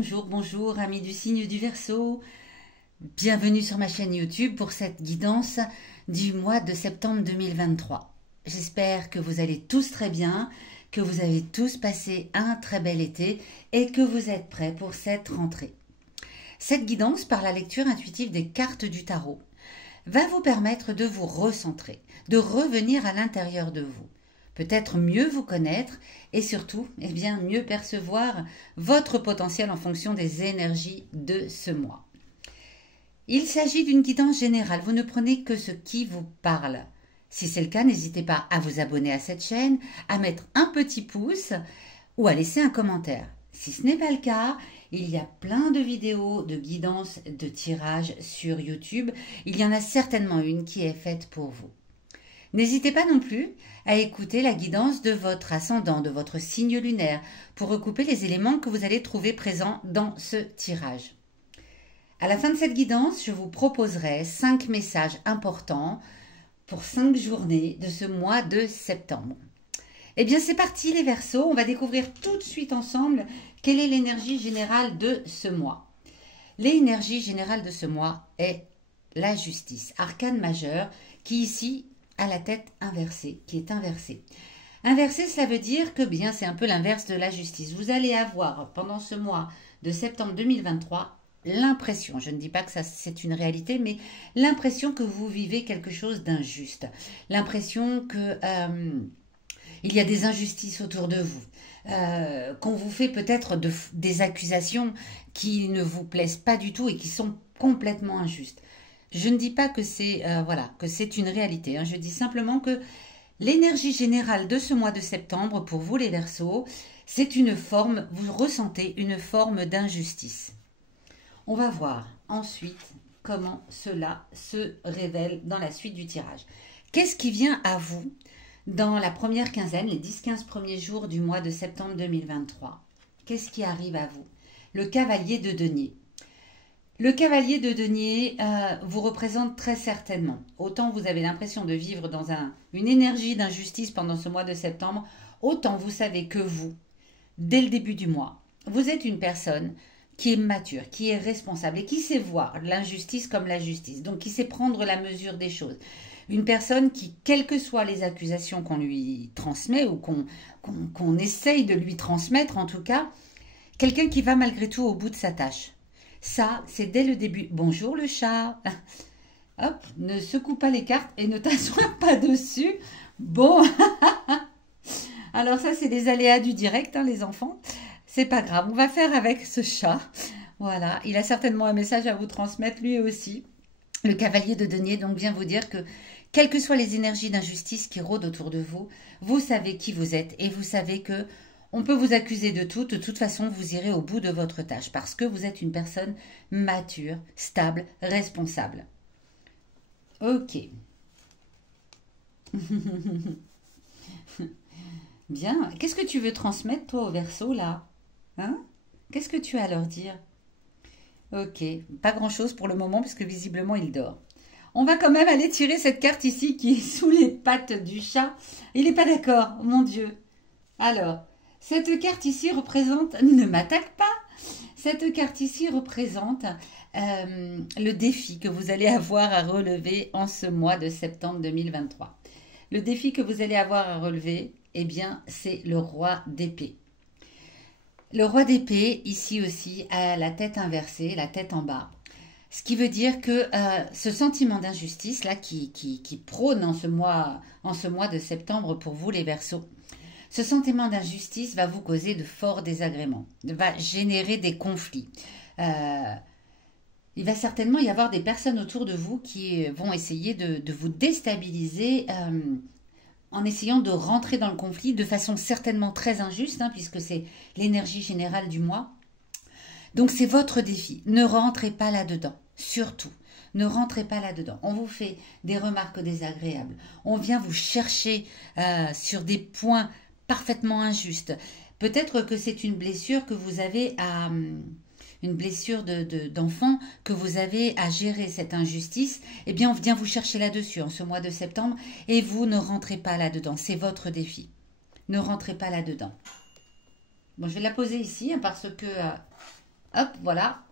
bonjour, bonjour, amis du signe du Verseau. Bienvenue sur ma chaîne YouTube pour cette guidance du mois de septembre 2023. J'espère que vous allez tous très bien, que vous avez tous passé un très bel été et que vous êtes prêts pour cette rentrée. Cette guidance, par la lecture intuitive des cartes du tarot, va vous permettre de vous recentrer, de revenir à l'intérieur de vous. Peut-être mieux vous connaître et surtout, mieux percevoir votre potentiel en fonction des énergies de ce mois. Il s'agit d'une guidance générale, vous ne prenez que ce qui vous parle. Si c'est le cas, n'hésitez pas à vous abonner à cette chaîne, à mettre un petit pouce ou à laisser un commentaire. Si ce n'est pas le cas, il y a plein de vidéos de guidance, de tirage sur YouTube. Il y en a certainement une qui est faite pour vous. N'hésitez pas non plus à écouter la guidance de votre ascendant, de votre signe lunaire, pour recouper les éléments que vous allez trouver présents dans ce tirage. À la fin de cette guidance, je vous proposerai 5 messages importants pour 5 journées de ce mois de septembre. Eh bien, c'est parti les Verseaux, on va découvrir tout de suite ensemble quelle est l'énergie générale de ce mois. L'énergie générale de ce mois est la justice, arcane majeur, qui ici a la tête inversée, qui est inversée. Inversée, cela veut dire que bien c'est un peu l'inverse de la justice. Vous allez avoir pendant ce mois de septembre 2023 l'impression, je ne dis pas que ça c'est une réalité, mais l'impression que vous vivez quelque chose d'injuste. L'impression que il y a des injustices autour de vous. Qu'on vous fait peut-être des accusations qui ne vous plaisent pas du tout et qui sont complètement injustes. Je ne dis pas que c'est que c'est une réalité. Hein. Je dis simplement que l'énergie générale de ce mois de septembre, pour vous les Verseaux, c'est une forme, vous ressentez une forme d'injustice. On va voir ensuite comment cela se révèle dans la suite du tirage. Qu'est-ce qui vient à vous dans la première quinzaine, les 10-15 premiers jours du mois de septembre 2023? Qu'est-ce qui arrive à vous? Le cavalier de denier. Le cavalier de denier vous représente très certainement. Autant vous avez l'impression de vivre dans une énergie d'injustice pendant ce mois de septembre, autant vous savez que vous, dès le début du mois, vous êtes une personne qui est mature, qui est responsable et qui sait voir l'injustice comme la justice, donc qui sait prendre la mesure des choses. Une personne qui, quelles que soient les accusations qu'on lui transmet ou qu'on essaye de lui transmettre en tout cas, quelqu'un qui va malgré tout au bout de sa tâche. Ça, c'est dès le début. Bonjour le chat. Hop, ne secoue pas les cartes et ne t'assois pas dessus. Bon. Alors ça, c'est des aléas du direct, hein, les enfants. C'est pas grave, on va faire avec ce chat. Voilà, il a certainement un message à vous transmettre lui aussi. Le cavalier de denier, donc vient vous dire que quelles que soient les énergies d'injustice qui rôdent autour de vous, vous savez qui vous êtes et vous savez que on peut vous accuser de tout. De toute façon, vous irez au bout de votre tâche parce que vous êtes une personne mature, stable, responsable. Ok. Bien. Qu'est-ce que tu veux transmettre, toi, au Verseau, là? Hein? Qu'est-ce que tu as à leur dire? Ok. Pas grand-chose pour le moment, puisque visiblement, il dort. On va quand même aller tirer cette carte ici qui est sous les pattes du chat. Il n'est pas d'accord, mon Dieu. Alors, cette carte ici représente... Ne m'attaque pas. Cette carte ici représente le défi que vous allez avoir à relever en ce mois de septembre 2023. Le défi que vous allez avoir à relever, eh bien, c'est le roi d'épée. Le roi d'épée, ici aussi, a la tête inversée, la tête en bas. Ce qui veut dire que ce sentiment d'injustice là qui prône en ce mois de septembre pour vous les Verseaux, ce sentiment d'injustice va vous causer de forts désagréments, va générer des conflits. Il va certainement y avoir des personnes autour de vous qui vont essayer de vous déstabiliser en essayant de rentrer dans le conflit de façon certainement très injuste, hein, puisque c'est l'énergie générale du mois. Donc c'est votre défi. Ne rentrez pas là-dedans, surtout. Ne rentrez pas là-dedans. On vous fait des remarques désagréables. On vient vous chercher sur des points parfaitement injustes. Peut-être que c'est une blessure que vous avez à... une blessure d'enfant que vous avez à gérer cette injustice. Eh bien, on vient vous chercher là-dessus en ce mois de septembre et vous ne rentrez pas là-dedans. C'est votre défi. Ne rentrez pas là-dedans. Bon, je vais la poser ici hein, parce que Hop, voilà.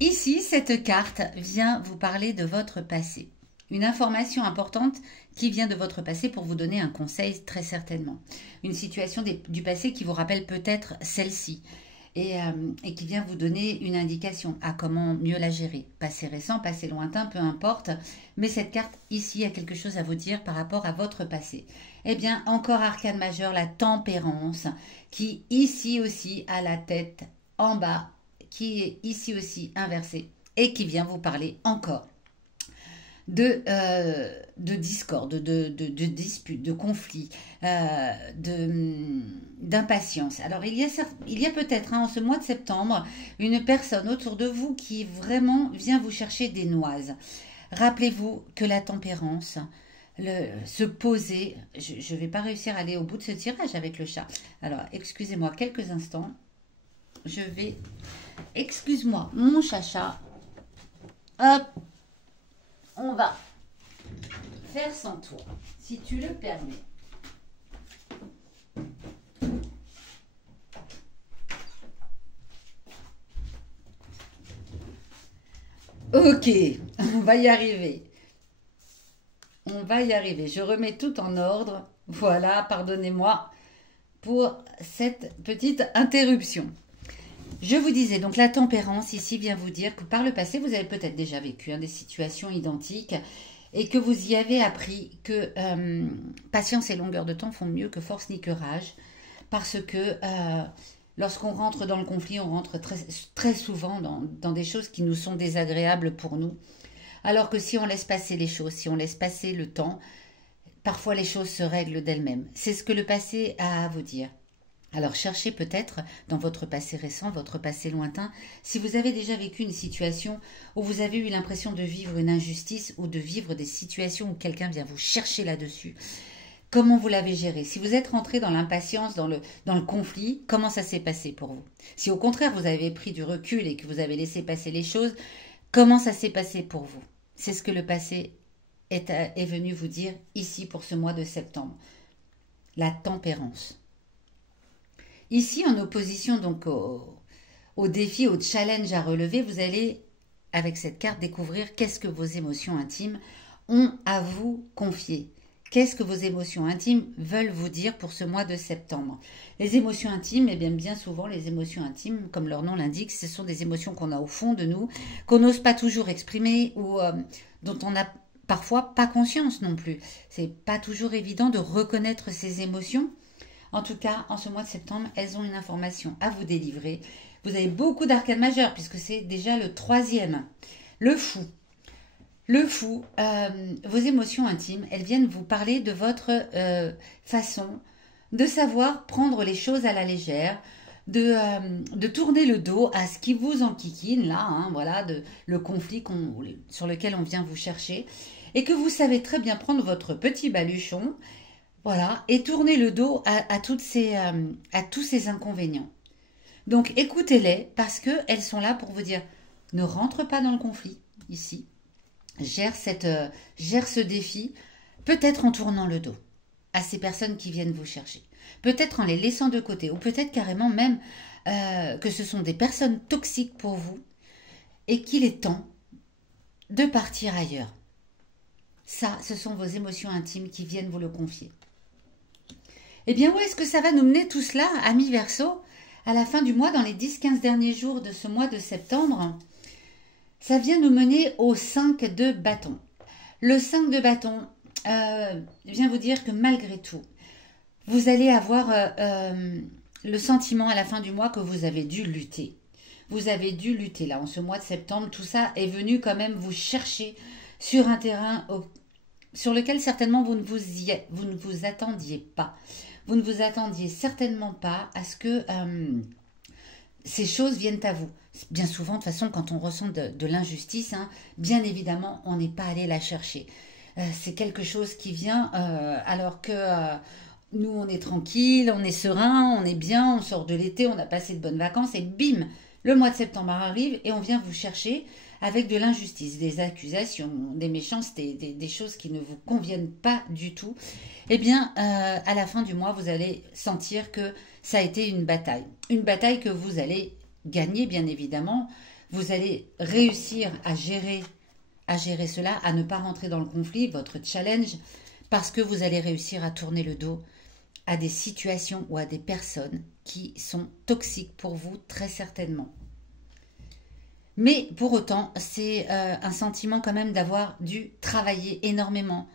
Ici, cette carte vient vous parler de votre passé. Une information importante qui vient de votre passé pour vous donner un conseil très certainement. Une situation du passé qui vous rappelle peut-être celle-ci et qui vient vous donner une indication à comment mieux la gérer. Passé récent, passé lointain, peu importe. Mais cette carte ici a quelque chose à vous dire par rapport à votre passé. Eh bien, encore arcane majeur, la tempérance, qui ici aussi a la tête en bas, qui est ici aussi inversée et qui vient vous parler encore de discorde, de disputes, de conflits, d'impatience. Alors, il y a peut-être en ce mois de septembre une personne autour de vous qui vraiment vient vous chercher des noises. Rappelez-vous que la tempérance, se poser, je ne vais pas réussir à aller au bout de ce tirage avec le chat. Alors, excusez-moi quelques instants. Excuse-moi, mon chacha. Hop. On va faire sans toi, si tu le permets. Ok, on va y arriver. On va y arriver. Je remets tout en ordre. Voilà, pardonnez-moi pour cette petite interruption. Je vous disais, donc la tempérance ici vient vous dire que par le passé, vous avez peut-être déjà vécu des situations identiques et que vous y avez appris que patience et longueur de temps font mieux que force ni que rage parce que lorsqu'on rentre dans le conflit, on rentre très souvent dans des choses qui nous sont désagréables pour nous. Alors que si on laisse passer les choses, si on laisse passer le temps, parfois les choses se règlent d'elles-mêmes. C'est ce que le passé a à vous dire. Alors cherchez peut-être dans votre passé récent, votre passé lointain, si vous avez déjà vécu une situation où vous avez eu l'impression de vivre une injustice ou de vivre des situations où quelqu'un vient vous chercher là-dessus. Comment vous l'avez géré? Si vous êtes rentré dans l'impatience, dans le conflit, comment ça s'est passé pour vous? Si au contraire vous avez pris du recul et que vous avez laissé passer les choses, comment ça s'est passé pour vous? C'est ce que le passé est venu vous dire ici pour ce mois de septembre. La tempérance. Ici, en opposition donc au défi, au challenge à relever, vous allez, avec cette carte, découvrir qu'est-ce que vos émotions intimes ont à vous confier. Qu'est-ce que vos émotions intimes veulent vous dire pour ce mois de septembre? Les émotions intimes, eh bien souvent, les émotions intimes, comme leur nom l'indique, ce sont des émotions qu'on a au fond de nous, qu'on n'ose pas toujours exprimer ou dont on n'a parfois pas conscience non plus. C'est pas toujours évident de reconnaître ces émotions. En tout cas, en ce mois de septembre, elles ont une information à vous délivrer. Vous avez beaucoup d'arcanes majeures, puisque c'est déjà le 3e. Le fou. Le fou, vos émotions intimes, elles viennent vous parler de votre façon de savoir prendre les choses à la légère, de tourner le dos à ce qui vous enquiquine, là, voilà, le conflit sur lequel on vient vous chercher, et que vous savez très bien prendre votre petit baluchon, voilà, et tourner le dos à tous ces inconvénients. Donc écoutez-les parce qu'elles sont là pour vous dire ne rentre pas dans le conflit ici. Gère ce défi, peut-être en tournant le dos à ces personnes qui viennent vous chercher. Peut-être en les laissant de côté ou peut-être carrément même que ce sont des personnes toxiques pour vous et qu'il est temps de partir ailleurs. Ça, ce sont vos émotions intimes qui viennent vous le confier. Eh bien, où est-ce que ça va nous mener tout cela, amis Verseau, à la fin du mois, dans les 10-15 derniers jours de ce mois de septembre? Ça vient nous mener au 5 de bâton. Le 5 de bâton vient vous dire que malgré tout, vous allez avoir le sentiment à la fin du mois que vous avez dû lutter. Vous avez dû lutter là, en ce mois de septembre. Tout ça est venu quand même vous chercher sur un terrain sur lequel certainement vous ne vous attendiez pas. Vous ne vous attendiez certainement pas à ce que ces choses viennent à vous. Bien souvent, de toute façon, quand on ressent de l'injustice, bien évidemment, on n'est pas allé la chercher. C'est quelque chose qui vient alors que nous, on est tranquille, on est serein, on est bien, on sort de l'été, on a passé de bonnes vacances et bim, Le mois de septembre arrive et on vient vous chercher avec de l'injustice, des accusations, des méchancetés, des choses qui ne vous conviennent pas du tout. Eh bien, à la fin du mois, vous allez sentir que ça a été une bataille. Une bataille que vous allez gagner, bien évidemment. Vous allez réussir à gérer cela, à ne pas rentrer dans le conflit, votre challenge, parce que vous allez réussir à tourner le dos à des situations ou à des personnes qui sont toxiques pour vous, très certainement. Mais pour autant, c'est un sentiment quand même d'avoir dû travailler énormément,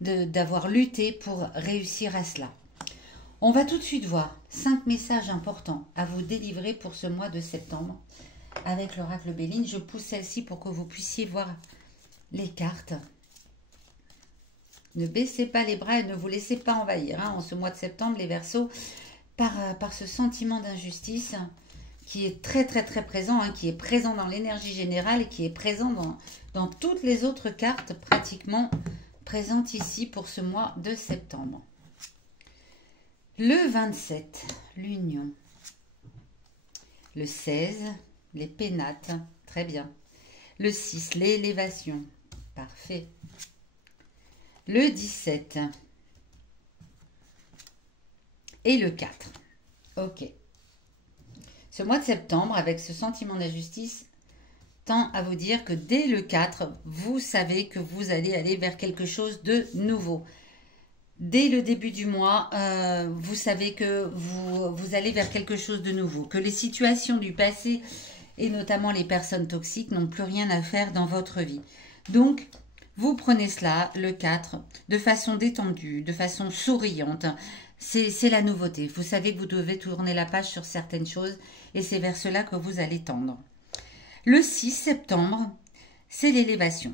d'avoir lutté pour réussir à cela. On va tout de suite voir 5 messages importants à vous délivrer pour ce mois de septembre avec l'oracle Béline. Je pousse celle-ci pour que vous puissiez voir les cartes. Ne baissez pas les bras et ne vous laissez pas envahir en ce mois de septembre, les Verseaux, par ce sentiment d'injustice qui est très très très présent, qui est présent dans l'énergie générale et qui est présent dans toutes les autres cartes pratiquement présentes ici pour ce mois de septembre. Le 27, l'union. Le 16, les pénates, très bien. Le 6, l'élévation, parfait. Le 17 et le 4. Ok. Ce mois de septembre, avec ce sentiment d'injustice, tend à vous dire que dès le 4, vous savez que vous allez aller vers quelque chose de nouveau. Dès le début du mois, vous savez que vous allez vers quelque chose de nouveau, que les situations du passé et notamment les personnes toxiques n'ont plus rien à faire dans votre vie. Donc, vous prenez cela, le 4, de façon détendue, de façon souriante. C'est la nouveauté. Vous savez que vous devez tourner la page sur certaines choses et c'est vers cela que vous allez tendre. Le 6 septembre, c'est l'élévation.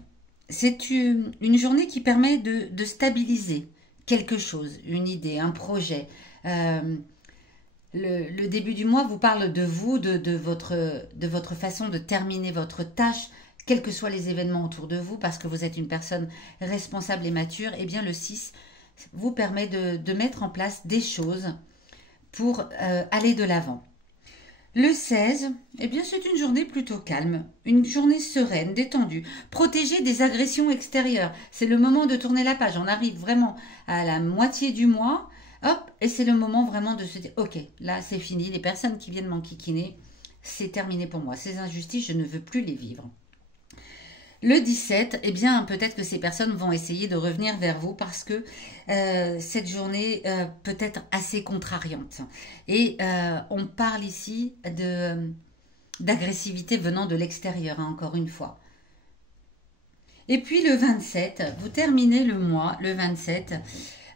C'est une journée qui permet de stabiliser quelque chose, une idée, un projet. Le début du mois vous parle de vous, de votre façon de terminer votre tâche, quels que soient les événements autour de vous, parce que vous êtes une personne responsable et mature. Eh bien, le 6 vous permet de mettre en place des choses pour aller de l'avant. Le 16, eh bien, c'est une journée plutôt calme, une journée sereine, détendue, protégée des agressions extérieures. C'est le moment de tourner la page. On arrive vraiment à la moitié du mois, hop, et c'est le moment vraiment de se dire, ok, là, c'est fini. Les personnes qui viennent m'enquiquiner, c'est terminé pour moi. Ces injustices, je ne veux plus les vivre. Le 17, eh bien, peut-être que ces personnes vont essayer de revenir vers vous parce que cette journée peut être assez contrariante. Et on parle ici d'agressivité venant de l'extérieur, encore une fois. Et puis le 27, vous terminez le mois, le 27,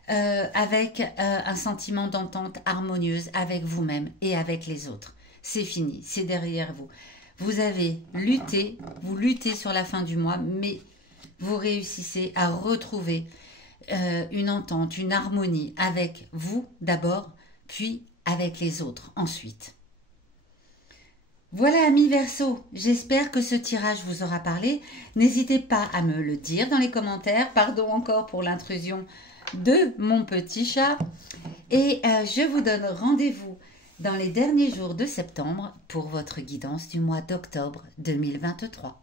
avec un sentiment d'entente harmonieuse avec vous-même et avec les autres. C'est fini, c'est derrière vous. Vous avez lutté, vous luttez sur la fin du mois, mais vous réussissez à retrouver une entente, une harmonie avec vous d'abord, puis avec les autres ensuite. Voilà, amis Verseaux, j'espère que ce tirage vous aura parlé. N'hésitez pas à me le dire dans les commentaires. Pardon encore pour l'intrusion de mon petit chat. Et je vous donne rendez-vous dans les derniers jours de septembre pour votre guidance du mois d'octobre 2023.